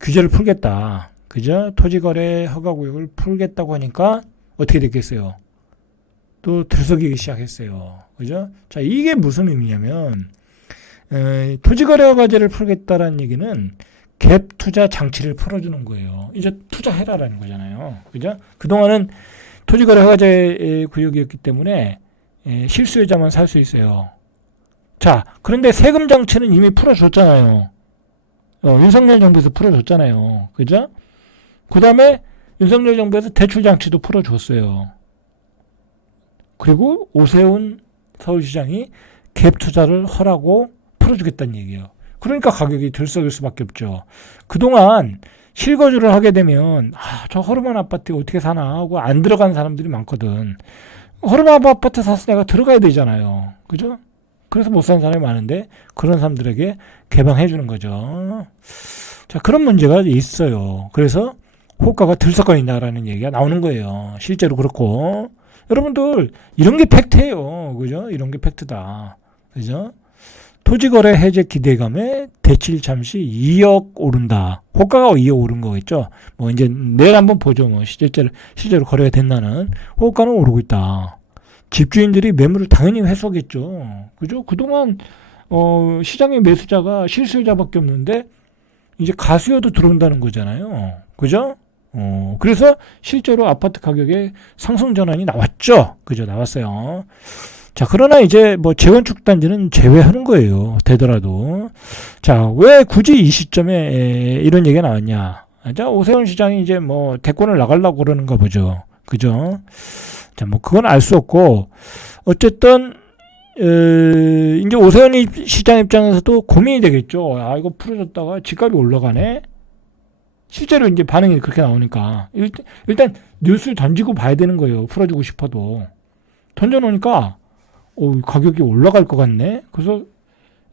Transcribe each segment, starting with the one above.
규제를 풀겠다. 그죠? 토지거래 허가구역을 풀겠다고 하니까 어떻게 됐겠어요? 또 들썩이기 시작했어요. 그죠? 자, 이게 무슨 의미냐면, 토지거래 허가제를 풀겠다라는 얘기는 갭 투자 장치를 풀어주는 거예요. 이제 투자해라라는 거잖아요. 그죠? 그동안은 토지거래 허가제 구역이었기 때문에 실수요자만 살 수 있어요. 자, 그런데 세금 장치는 이미 풀어줬잖아요. 윤석열 정부에서 풀어줬잖아요. 그죠? 그 다음에 윤석열 정부에서 대출 장치도 풀어줬어요. 그리고 오세훈 서울시장이 갭 투자를 하라고 풀어주겠다는 얘기예요. 그러니까 가격이 들썩일 수밖에 없죠. 그동안 실거주를 하게 되면 저 허름한 아파트에 어떻게 사나 하고 안 들어간 사람들이 많거든. 허름한 아파트 사서 내가 들어가야 되잖아요. 그죠? 그래서 못 사는 사람이 많은데 그런 사람들에게 개방해 주는 거죠. 자, 그런 문제가 있어요. 그래서 호가가 들썩거린다라는 얘기가 나오는 거예요. 실제로 그렇고. 여러분들 이런 게 팩트예요. 그죠? 이런 게 팩트다. 그죠? 토지거래 해제 기대감에 대출 잠시 2억 오른다. 호가가 2억 오른 거겠죠. 뭐 이제 내일 한번 보죠. 뭐 실제로 거래가 됐나는 호가는 오르고 있다. 집주인들이 매물을 당연히 회수하겠죠. 그죠? 그동안 시장의 매수자가 실수요자밖에 없는데 이제 가수요도 들어온다는 거잖아요. 그죠? 그래서 실제로 아파트 가격에 상승 전환이 나왔죠. 그죠? 나왔어요. 자, 그러나 이제 뭐 재건축 단지는 제외하는 거예요. 되더라도. 자, 왜 굳이 이 시점에 이런 얘기가 나왔냐? 자, 오세훈 시장이 이제 뭐 대권을 나가려고 그러는가 보죠. 그죠? 자, 뭐 그건 알 수 없고 어쨌든 이제 오세훈 시장 입장에서도 고민이 되겠죠. 아, 이거 풀어줬다가 집값이 올라가네. 실제로 이제 반응이 그렇게 나오니까 일단 뉴스를 던지고 봐야 되는 거예요. 풀어주고 싶어도 던져놓으니까 가격이 올라갈 것 같네. 그래서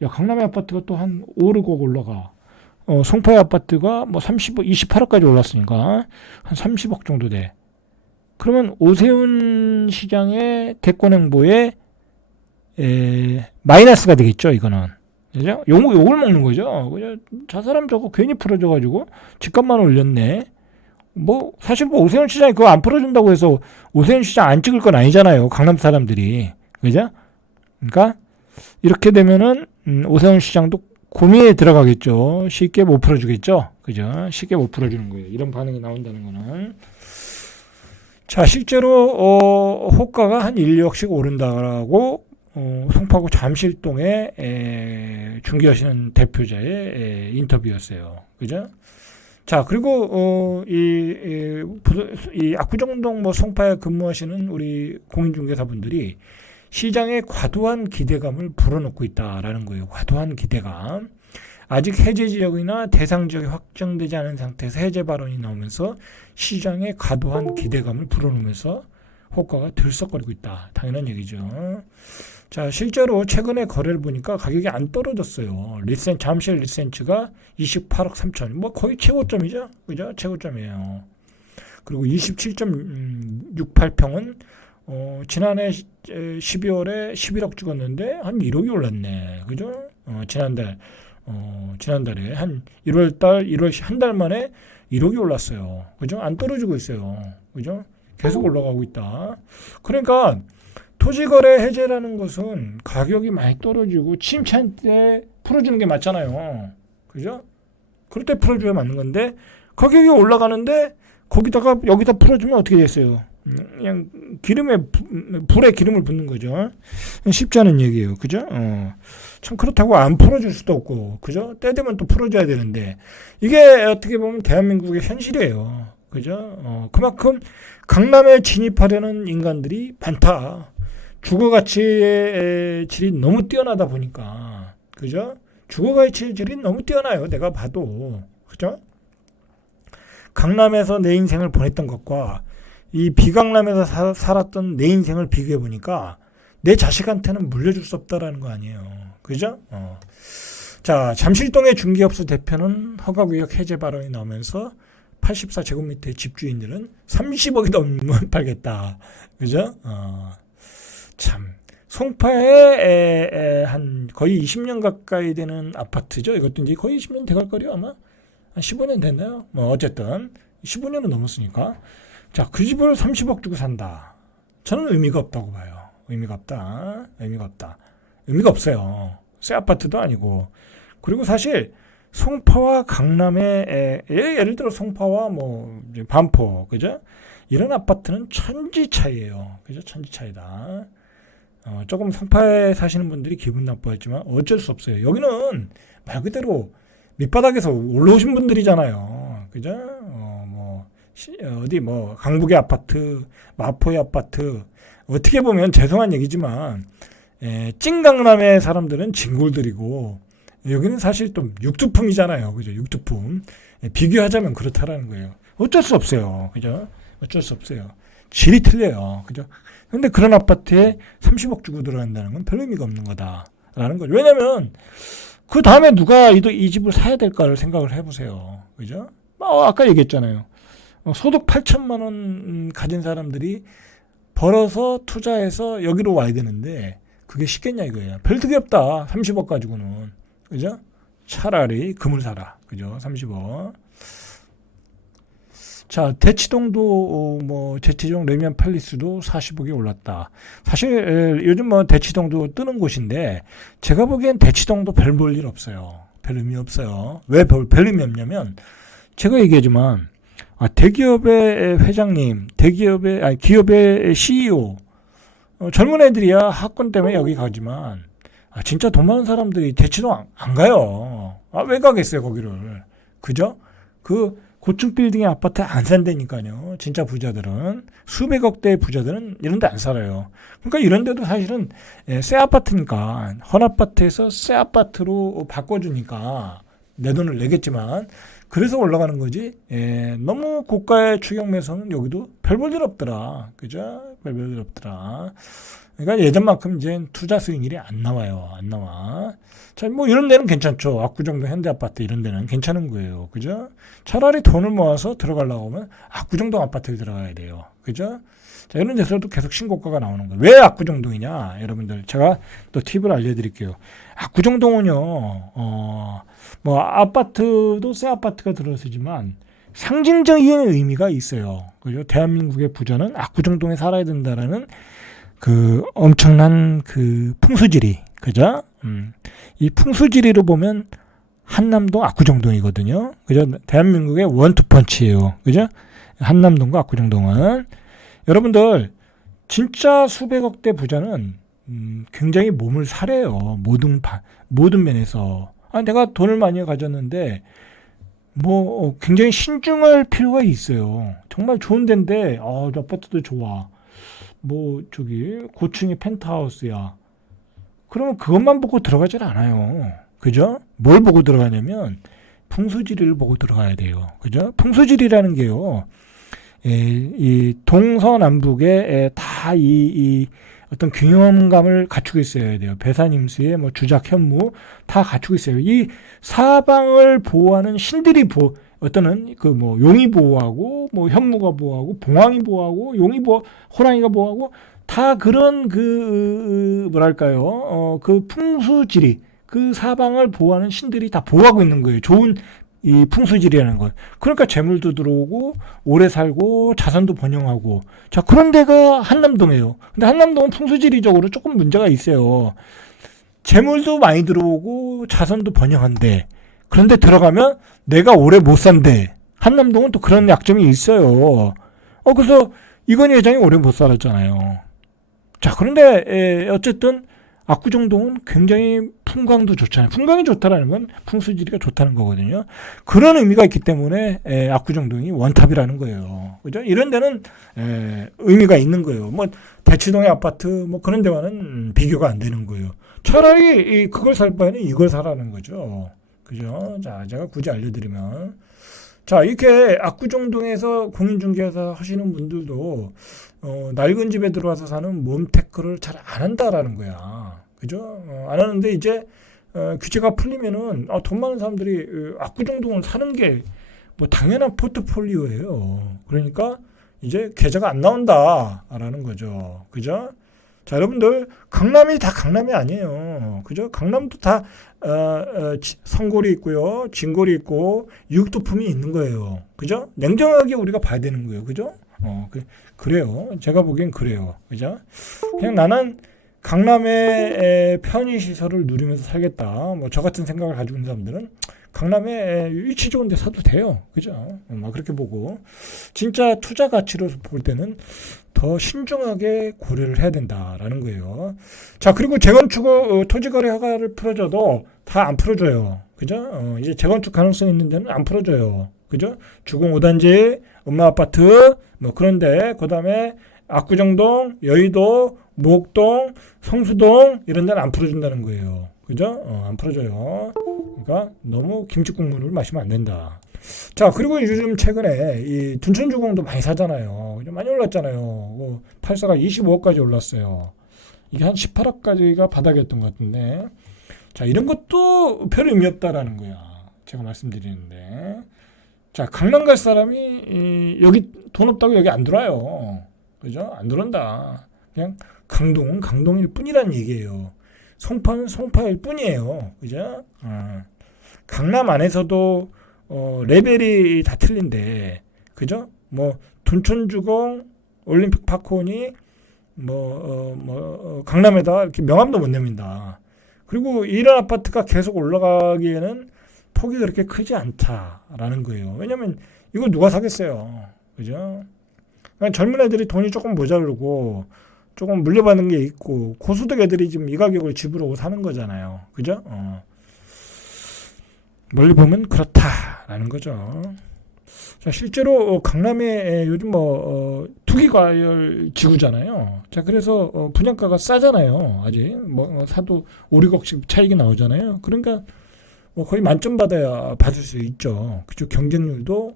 야, 강남의 아파트가 또 한 5, 6억 올라가. 송파의 아파트가 뭐 28억까지 올랐으니까 한 30억 정도 돼. 그러면 오세훈 시장의 대권 행보에 마이너스가 되겠죠, 이거는. 그죠? 욕을 먹는 거죠. 그죠? 저 사람 저거 괜히 풀어줘가지고 집값만 올렸네. 뭐 사실 뭐 오세훈 시장이 그거 안 풀어준다고 해서 오세훈 시장 안 찍을 건 아니잖아요. 강남 사람들이. 그죠? 그러니까 이렇게 되면은 오세훈 시장도 고민에 들어가겠죠. 쉽게 못 풀어주겠죠. 그죠? 쉽게 못 풀어주는 거예요. 이런 반응이 나온다는 거는. 자, 실제로 호가가 한 1, 2억씩 오른다라고 송파구 잠실동에 중개하시는 대표자의 인터뷰였어요. 그죠? 자, 그리고 이 압구정동 뭐 송파에 근무하시는 우리 공인중개사분들이 시장에 과도한 기대감을 불어넣고 있다라는 거예요. 과도한 기대감. 아직 해제 지역이나 대상 지역이 확정되지 않은 상태에서 해제 발언이 나오면서 시장에 과도한 기대감을 불어넣으면서 호가가 들썩거리고 있다. 당연한 얘기죠. 자, 실제로 최근에 거래를 보니까 가격이 안 떨어졌어요. 잠실 리센츠가 28억 3천. 뭐 거의 최고점이죠. 그죠? 최고점이에요. 그리고 27.68평은 지난해 12월에 11억 찍었는데 한 1억이 올랐네. 그죠? 지난달에 한 1월 한 달 만에 1억이 올랐어요. 그죠? 안 떨어지고 있어요. 그죠? 계속 올라가고 있다. 그러니까 토지거래 해제라는 것은 가격이 많이 떨어지고 침체할 때 풀어주는 게 맞잖아요. 그죠? 그럴 때 풀어줘야 맞는 건데 가격이 올라가는데 여기다 풀어주면 어떻게 됐어요? 그냥 불에 기름을 붓는 거죠. 쉽지 않은 얘기예요. 그죠? 참 그렇다고 안 풀어줄 수도 없고, 그죠? 때 되면 또 풀어줘야 되는데 이게 어떻게 보면 대한민국의 현실이에요. 그죠? 그만큼 강남에 진입하려는 인간들이 많다. 주거가치의 질이 너무 뛰어나다 보니까, 그죠? 주거가치의 질이 너무 뛰어나요. 내가 봐도. 그죠? 강남에서 내 인생을 보냈던 것과 이 비강남에서 살았던 내 인생을 비교해 보니까 내 자식한테는 물려줄 수 없다라는 거 아니에요. 그죠? 자, 잠실동의 중개업소 대표는 허가구역 해제 발언이 나오면서 84제곱미터의 집주인들은 30억이 넘으면 팔겠다. 그죠? 참. 송파에 한 거의 20년 가까이 되는 아파트죠. 이것도 이제 거의 20년 돼갈 거리요, 아마. 한 15년 됐나요? 뭐 어쨌든 15년은 넘었으니까. 자, 그 집을 30억 주고 산다. 저는 의미가 없다고 봐요. 의미가 없다. 의미가 없다. 의미가 없어요. 새 아파트도 아니고. 그리고 사실 송파와 강남의 예를 들어 송파와 뭐 반포, 그죠? 이런 아파트는 천지 차이예요. 그죠? 천지 차이다. 조금 송파에 사시는 분들이 기분 나빠했지만 어쩔 수 없어요. 여기는 말 그대로 밑바닥에서 올라오신 분들이잖아요. 그죠? 어디 뭐 강북의 아파트, 마포의 아파트, 어떻게 보면 죄송한 얘기지만 찐강남의 사람들은 진골들이고 여기는 사실 좀 육두품이잖아요. 그죠? 육두품. 비교하자면 그렇다라는 거예요. 어쩔 수 없어요. 그죠? 어쩔 수 없어요. 질이 틀려요. 그죠? 근데 그런 아파트에 30억 주고 들어간다는 건 별 의미가 없는 거다라는 거죠. 왜냐면 그 다음에 누가 이 집을 사야 될까를 생각을 해보세요. 그죠? 아까 얘기했잖아요. 소득 8천만 원 가진 사람들이 벌어서 투자해서 여기로 와야 되는데 그게 쉽겠냐 이거예요. 별 득이 없다. 30억 가지고는. 그죠? 차라리 금을 사라. 그죠? 30억. 자, 대치동도 대치동 레미안 팰리스도 40억이 올랐다. 사실 요즘 뭐 대치동도 뜨는 곳인데 제가 보기엔 대치동도 별 볼 일 없어요. 별 의미 없어요. 왜 별 의미 없냐면 제가 얘기하지만 대기업의 회장님, 기업의 CEO, 젊은 애들이야 학권 때문에 여기 가지만 진짜 돈 많은 사람들이 대치동 안 가요. 왜 가겠어요 거기를? 그죠? 그 고층 빌딩의 아파트에 안 산다니까요. 진짜 부자들은 수백억 대의 부자들은 이런 데 안 살아요. 그러니까 이런 데도 사실은 새 아파트니까 헌 아파트에서 새 아파트로 바꿔주니까 내 돈을 내겠지만 그래서 올라가는 거지. 너무 고가의 추격 매수는 여기도 별 볼 일 없더라. 그죠? 별 볼 일 없더라. 그러니까 예전만큼 이제 투자 수익률이 안 나와요. 안 나와. 자, 뭐 이런 데는 괜찮죠. 압구정동 현대아파트 이런 데는 괜찮은 거예요. 그죠? 차라리 돈을 모아서 들어가려고 하면 압구정동 아파트에 들어가야 돼요. 그죠? 자, 이런 데서도 계속 신고가가 나오는 거예요. 왜 압구정동이냐? 여러분들 제가 또 팁을 알려드릴게요. 압구정동은요. 뭐 아파트도 새 아파트가 들어서지만 상징적인 의미가 있어요. 그죠? 대한민국의 부자는 압구정동에 살아야 된다라는 그 엄청난 그 풍수지리, 그죠? 이 풍수지리로 보면 한남동 압구정동이거든요. 그죠? 대한민국의 원투펀치예요. 그죠? 한남동과 압구정동은 여러분들 진짜 수백억대 부자는 굉장히 몸을 사래요. 모든 면에서. 내가 돈을 많이 가졌는데 뭐 굉장히 신중할 필요가 있어요. 정말 좋은 데인데 아파트도 좋아. 뭐 고층의 펜트하우스야. 그러면 그것만 보고 들어가질 않아요. 그죠? 뭘 보고 들어가냐면 풍수지리를 보고 들어가야 돼요. 그죠? 풍수지리라는 게요. 이 동서남북에 다 이 어떤 균형감을 갖추고 있어야 돼요. 배산임수의 뭐 주작 현무 다 갖추고 있어요. 이 사방을 보호하는 신들이 어떤은 그 뭐 용이 보호하고 뭐 현무가 보호하고 봉황이 보호하고 용이 호랑이가 보호하고 다 그런 그 뭐랄까요? 그 풍수지리 그 사방을 보호하는 신들이 다 보호하고 있는 거예요. 좋은 이 풍수지리라는 것. 그러니까 재물도 들어오고 오래 살고 자산도 번영하고. 자, 그런 데가 한남동이에요. 근데 한남동은 풍수지리적으로 조금 문제가 있어요. 재물도 많이 들어오고 자산도 번영한데 그런데 들어가면 내가 오래 못 산대. 한남동은 또 그런 약점이 있어요. 그래서 이건희 회장이 오래 못 살았잖아요. 자, 그런데 어쨌든 압구정동은 굉장히 풍광도 좋잖아요. 풍광이 좋다라는 건 풍수지리가 좋다는 거거든요. 그런 의미가 있기 때문에 압구정동이 원탑이라는 거예요. 그죠? 이런 데는 의미가 있는 거예요. 뭐 대치동의 아파트 뭐 그런 데와는 비교가 안 되는 거예요. 차라리 그걸 살 바에는 이걸 사라는 거죠. 그죠? 자, 제가 굳이 알려드리면 자, 이렇게 압구정동에서 공인중개사 하시는 분들도 낡은 집에 들어와서 사는 몸테크를 잘 안 한다라는 거야. 그죠? 안 하는데 이제 규제가 풀리면은 돈 많은 사람들이 압구정동을 사는 게 뭐 당연한 포트폴리오예요. 그러니까 이제 계좌가 안 나온다라는 거죠. 그죠? 자, 여러분들 강남이 다 강남이 아니에요. 그죠? 강남도 다 성골이 있고요, 진골이 있고 육두품이 있는 거예요. 그죠? 냉정하게 우리가 봐야 되는 거예요. 그죠? 그래요. 제가 보기엔 그래요. 그죠? 그냥 나는 강남의 편의 시설을 누리면서 살겠다. 뭐 저 같은 생각을 가지고 있는 사람들은 강남에 위치 좋은 데 사도 돼요. 그죠? 막 그렇게 보고 진짜 투자 가치로 볼 때는 더 신중하게 고려를 해야 된다라는 거예요. 자, 그리고 재건축 토지거래 허가를 풀어줘도 다 안 풀어줘요. 그죠? 이제 재건축 가능성 있는 데는 안 풀어줘요. 그죠? 주공 5단지, 엄마 아파트, 뭐 그런데 그다음에 압구정동, 여의도, 목동, 성수동 이런 데는 안 풀어준다는 거예요. 그죠? 안 풀어줘요. 그러니까 너무 김치 국물을 마시면 안 된다. 자, 그리고 요즘 최근에 이 둔촌주공도 많이 사잖아요. 많이 올랐잖아요. 8사가 25억까지 올랐어요. 이게 한 18억까지가 바닥이었던 것 같은데, 자, 이런 것도 별 의미 없다라는 거야. 제가 말씀드리는데, 자, 강남 갈 사람이 여기 돈 없다고 여기 안 들어와요. 그죠? 안 들어온다. 그냥 강동은 강동일 뿐이라는 얘기예요. 송파는 송파일 뿐이에요. 그죠? 강남 안에서도 레벨이 다 틀린데, 그죠? 뭐 둔촌주공, 올림픽 파크온이 강남에다 이렇게 명함도 못 냅니다. 그리고 이런 아파트가 계속 올라가기에는 폭이 그렇게 크지 않다라는 거예요. 왜냐면 이거 누가 사겠어요. 그죠? 그러니까 젊은 애들이 돈이 조금 모자르고 조금 물려받는 게 있고 고소득 애들이 지금 이 가격을 집으로 사는 거잖아요. 그죠? 멀리 보면 그렇다라는 거죠. 자, 실제로 강남에 요즘 투기과열 지구잖아요. 자, 그래서 분양가가 싸잖아요. 아직 사도 5, 6억씩 차익이 나오잖아요. 그러니까 거의 만점 받을 수 있죠. 그죠? 경쟁률도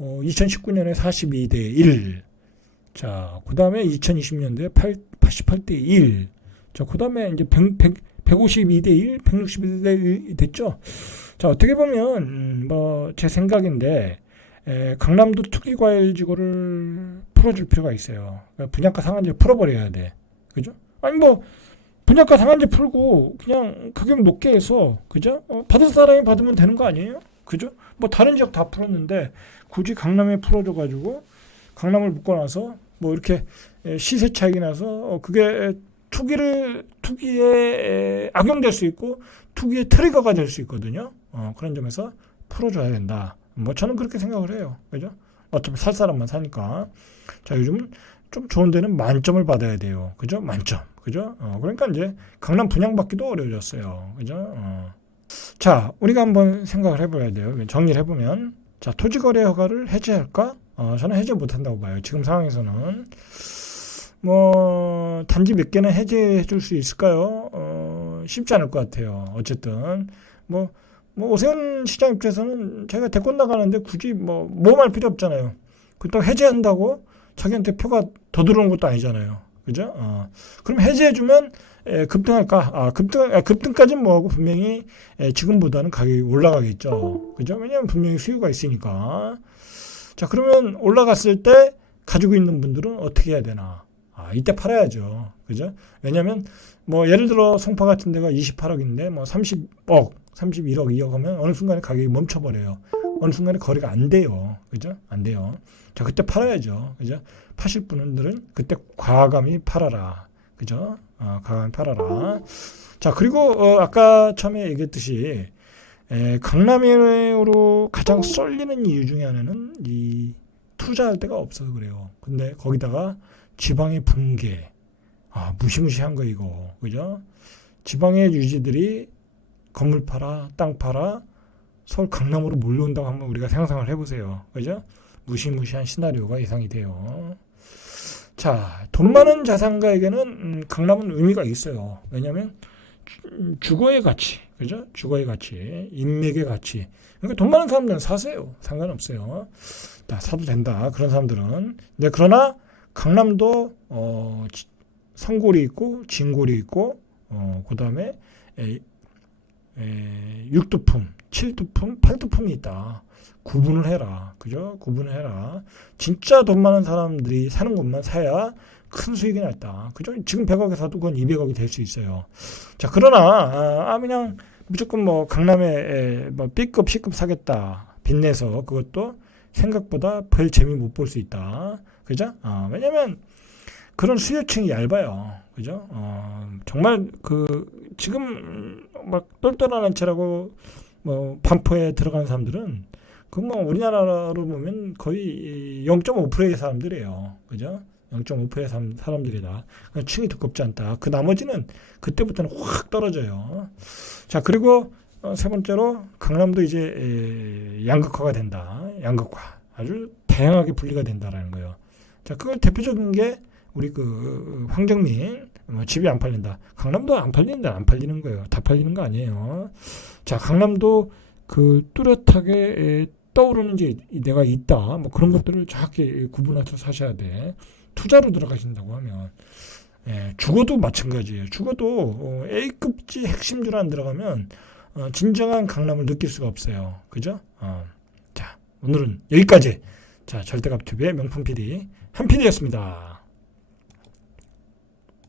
2019년에 42대 1. 자, 그 다음에 2020년도에 88대 1. 자, 그 다음에 이제 152대 1, 162대 1 됐죠. 자, 어떻게 보면 제 생각인데 강남도 투기과열지구를 풀어줄 필요가 있어요. 그러니까 분양가 상한제를 풀어버려야 돼. 그죠? 아니 분양가 상한제 풀고 그냥 가격 높게 해서 그죠? 받을 사람이 받으면 되는 거 아니에요? 그죠? 다른 지역 다 풀었는데 굳이 강남에 풀어줘가지고 강남을 묶어놔서 이렇게 시세 차익이 나서 그게 투기에 악용될 수 있고 투기의 트리거가 될 수 있거든요. 그런 점에서 풀어줘야 된다. 저는 그렇게 생각을 해요. 그죠? 어차피 살 사람만 사니까. 자, 요즘은 좀 좋은 데는 만점을 받아야 돼요. 그죠? 만점. 그죠? 그러니까 이제 강남 분양받기도 어려워졌어요. 그죠? 자, 우리가 한번 생각을 해봐야 돼요. 정리를 해보면. 자, 토지거래 허가를 해제할까? 저는 해제 못한다고 봐요. 지금 상황에서는. 단지 몇 개는 해제해 줄 수 있을까요? 쉽지 않을 것 같아요. 어쨌든. 오세훈 시장 입장에서는 자기가 대권 나가는데 굳이 모험할 필요 없잖아요. 그렇다고 해제한다고 자기한테 표가 더 들어오는 것도 아니잖아요. 그죠? 그럼 해제해주면 급등할까? 급등까지는 뭐하고 분명히 지금보다는 가격이 올라가겠죠. 그죠? 왜냐하면 분명히 수요가 있으니까. 자, 그러면 올라갔을 때 가지고 있는 분들은 어떻게 해야 되나? 이때 팔아야죠. 그죠? 왜냐하면 예를 들어 송파 같은 데가 28억인데 30억, 31억, 2억 하면 어느 순간에 가격이 멈춰버려요. 어느 순간에 거래가 안 돼요. 그죠? 안 돼요. 자, 그때 팔아야죠. 그죠? 파실 분들은 그때 과감히 팔아라. 그죠? 과감히 팔아라. 자, 그리고 아까 처음에 얘기했듯이 강남으로 가장 쏠리는 이유 중에 하나는 이 투자할 데가 없어서 그래요. 근데 거기다가 지방의 붕괴. 무시무시한 거 이거. 그죠? 지방의 유지들이 건물 팔아, 땅 팔아, 서울 강남으로 몰려온다고 한번 우리가 상상을 해보세요. 그죠? 무시무시한 시나리오가 예상이 돼요. 자, 돈 많은 자산가에게는 강남은 의미가 있어요. 왜냐하면 주거의 가치, 그죠? 주거의 가치, 인맥의 가치. 그러니까 돈 많은 사람들은 사세요. 상관없어요. 사도 된다. 그런 사람들은. 네, 그러나 강남도 성골이 있고 진골이 있고 그 다음에 6두품, 7두품, 8두품이 있다. 구분을 해라. 그죠? 구분을 해라. 진짜 돈 많은 사람들이 사는 곳만 사야 큰 수익이 났다. 그죠? 지금 100억에 사도 그건 200억이 될 수 있어요. 자, 그러나 그냥 무조건 뭐 강남에 뭐 B급, C급 사겠다. 빚내서 그것도 생각보다 별 재미 못 볼 수 있다. 그죠? 왜냐면 그런 수요층이 얇아요. 그죠? 정말 지금 막 똘똘한 채라고 뭐 반포에 들어간 사람들은 그 뭐 우리나라로 보면 거의 0.5%의 사람들이에요. 그죠? 0.5%의 사람들이다. 층이 두껍지 않다. 그 나머지는 그때부터는 확 떨어져요. 자, 그리고 세 번째로 강남도 이제 양극화가 된다. 양극화. 아주 다양하게 분리가 된다라는 거예요. 자, 그걸 대표적인 게 우리 황정민 집이 안 팔린다. 강남도 안 팔리는데 안 팔리는 거예요. 다 팔리는 거 아니에요. 자, 강남도 뚜렷하게 떠오르는 게 내가 있다. 뭐 그런 것들을 정확히 구분해서 사셔야 돼. 투자로 들어가신다고 하면 주거도 마찬가지예요. 주거도 A급지 핵심주로 안 들어가면 진정한 강남을 느낄 수가 없어요. 그죠? 자, 오늘은 여기까지. 자, 절대값 튜브의 명품 PD 한 PD였습니다.